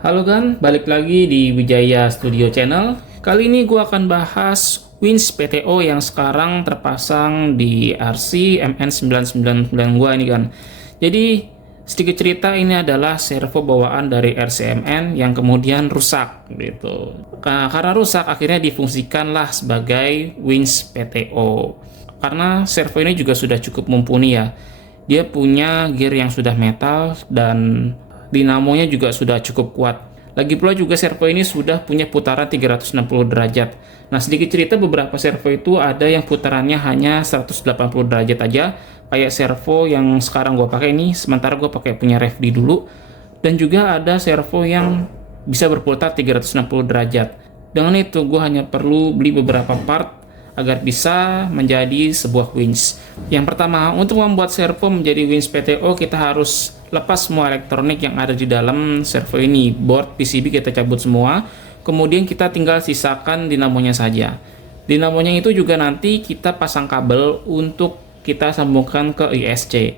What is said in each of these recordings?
Halo kan, balik lagi di Wijaya Studio Channel. Kali ini gue akan bahas winch PTO yang sekarang terpasang di RC MN999 gue ini kan. Jadi sedikit cerita, ini adalah servo bawaan dari RCMN yang kemudian rusak gitu. Karena rusak akhirnya difungsikanlah sebagai winch PTO. Karena servo ini juga sudah cukup mumpuni ya. Dia punya gear yang sudah metal dan dinamonya juga sudah cukup kuat. Lagi pula juga servo ini sudah punya putaran 360 derajat. Nah, sedikit cerita, beberapa servo itu ada yang putarannya hanya 180 derajat aja, kayak servo yang sekarang gue pakai ini, sementara gue pakai punya Revdi dulu. Dan juga ada servo yang bisa berputar 360 derajat. Dengan itu gue hanya perlu beli beberapa part agar bisa menjadi sebuah winch. Yang pertama, untuk membuat servo menjadi winch PTO, kita harus lepas semua elektronik yang ada di dalam servo ini. Board PCB kita cabut semua, kemudian kita tinggal sisakan dinamonya saja. Dinamonya itu juga nanti kita pasang kabel untuk kita sambungkan ke ISC.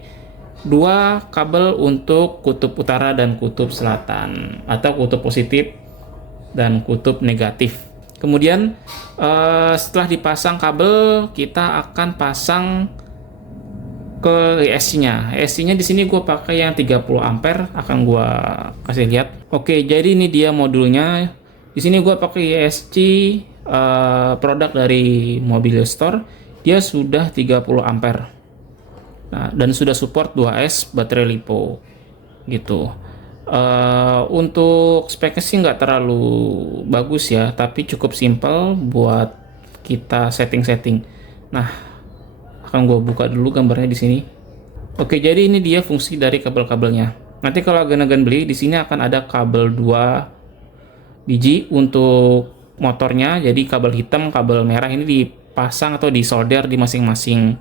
Dua kabel untuk kutub utara dan kutub selatan, atau kutub positif dan kutub negatif. Kemudian setelah dipasang kabel, kita akan pasang ke ESC-nya. ESC-nya di sini gue pakai yang 30 ampere, akan gue kasih lihat. Oke, jadi ini dia modulnya. Di sini gue pakai ESC produk dari Mobilio Store. Dia sudah 30 ampere. Nah, dan sudah support 2S baterai lipo gitu. Untuk speknya sih nggak terlalu bagus ya, tapi cukup simple buat kita setting-setting. Nah, akan gue buka dulu gambarnya di sini. Oke, jadi ini dia fungsi dari kabel-kabelnya. Nanti kalau agan-agan beli, di sini akan ada kabel 2 biji untuk motornya. Jadi kabel hitam, kabel merah ini dipasang atau disolder di masing-masing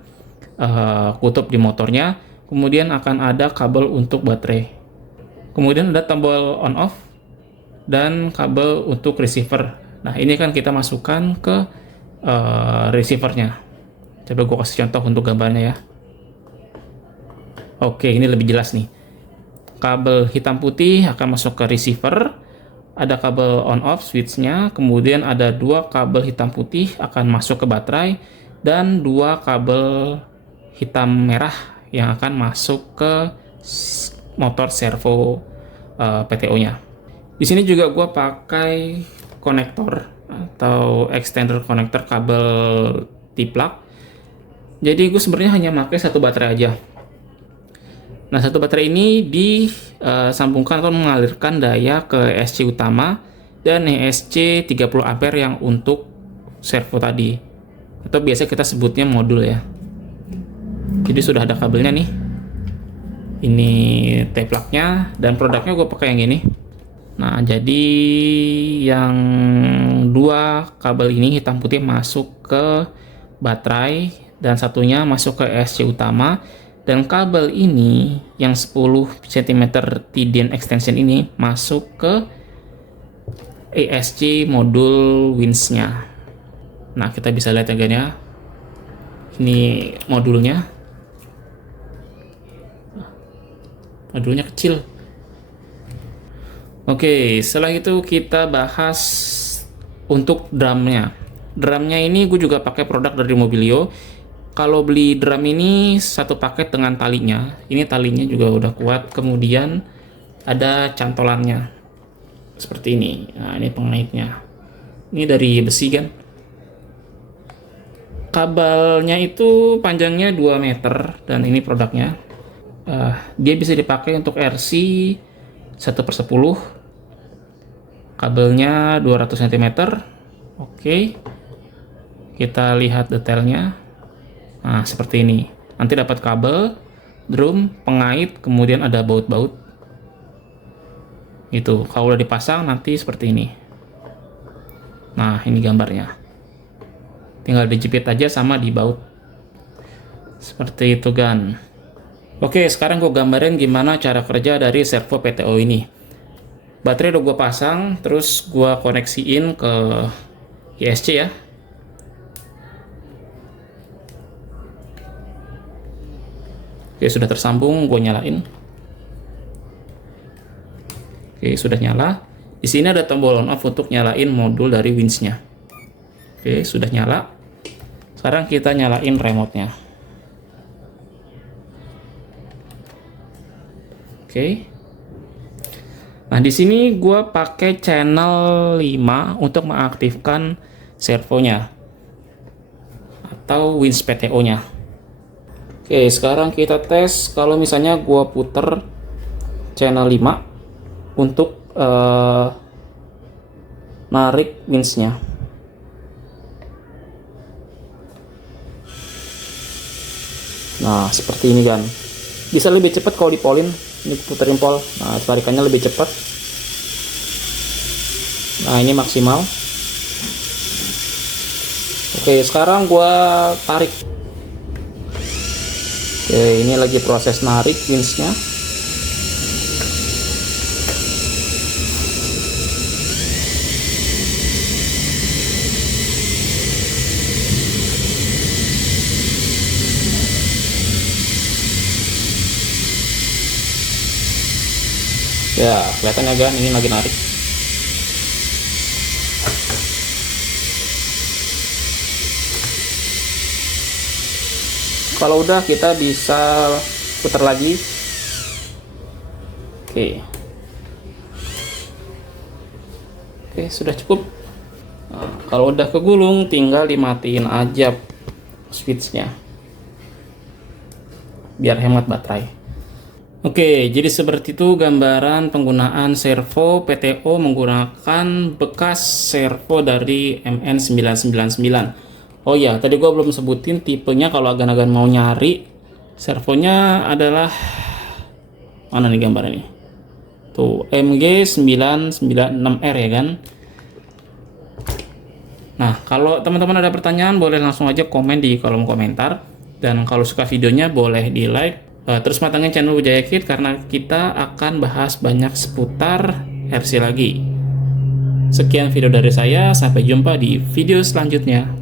kutub di motornya. Kemudian akan ada kabel untuk baterai. Kemudian ada tombol on off dan kabel untuk receiver. Nah, ini kan kita masukkan ke receivernya. Coba gue kasih contoh untuk gambarnya ya. Oke, ini lebih jelas nih. Kabel hitam putih akan masuk ke receiver. Ada kabel on off switchnya. Kemudian ada dua kabel hitam putih akan masuk ke baterai. Dan dua kabel hitam merah yang akan masuk ke motor servo PTO-nya. Di sini juga gue pakai konektor atau extender konektor kabel T-plug. Jadi gue sebenarnya hanya pakai satu baterai aja. Nah, satu baterai ini disambungkan atau mengalirkan daya ke ESC utama dan ESC 30 ampere yang untuk servo tadi. Atau biasa kita sebutnya modul ya. Jadi sudah ada kabelnya nih. Ini T-plugnya, dan produknya gue pakai yang ini. Nah, jadi yang dua kabel ini hitam putih masuk ke baterai dan satunya masuk ke ESC utama, dan kabel ini yang 10 cm Tidian extension ini masuk ke ESC modul winch-nya. Nah, kita bisa lihat ya, ini modulnya. Modulnya kecil. Oke, setelah itu kita bahas untuk drumnya. Drumnya ini gue juga pakai produk dari Mobilio. Kalau beli drum ini satu paket dengan talinya. Ini talinya juga udah kuat. Kemudian ada cantolannya seperti ini. Nah, ini pengaitnya. Ini dari besi kan. Kabelnya itu panjangnya 2 meter dan ini produknya. Dia bisa dipakai untuk RC 1/10. Kabelnya 200 cm. Oke. Kita lihat detailnya. Nah, seperti ini. Nanti dapat kabel, drum, pengait, kemudian ada baut-baut. Itu. Kalau udah dipasang nanti seperti ini. Nah, ini gambarnya. Tinggal dijepit aja sama dibaut. Seperti itu kan. Oke, sekarang gue gambarin gimana cara kerja dari servo PTO ini. Baterai udah gue pasang, terus gue koneksiin ke ISC ya. Oke, sudah tersambung, gue nyalain. Oke, sudah nyala. Di sini ada tombol on off untuk nyalain modul dari winch-nya. Oke, sudah nyala. Sekarang kita nyalain remote-nya. Oke. Nah, di sini gua pakai channel 5 untuk mengaktifkan servonya atau winch PTO-nya. Oke, sekarang kita tes kalau misalnya gua puter channel 5 untuk narik winch-nya. Nah, seperti ini kan. Bisa lebih cepat kalau dipolin. Ini puterin pol. Nah, tarikannya lebih cepat. Nah, ini maksimal. Oke, sekarang gua tarik. Oke, ini lagi proses narik winch-nya. Ya, kelihatan ya kan, ini lagi narik. Kalau udah, kita bisa putar lagi. Oke, sudah cukup. Nah, kalau udah kegulung, tinggal dimatiin aja switchnya biar hemat baterai. Oke, jadi seperti itu gambaran penggunaan servo PTO menggunakan bekas servo dari MN999. Oh ya, tadi gua belum sebutin tipenya kalau agan-agan mau nyari. Servonya adalah mana nih gambarnya? Tuh, MG996R ya kan? Nah, kalau teman-teman ada pertanyaan boleh langsung aja komen di kolom komentar. Dan kalau suka videonya boleh di like. Terus matangin channel Wijaya Kit karena kita akan bahas banyak seputar RC lagi. Sekian video dari saya, sampai jumpa di video selanjutnya.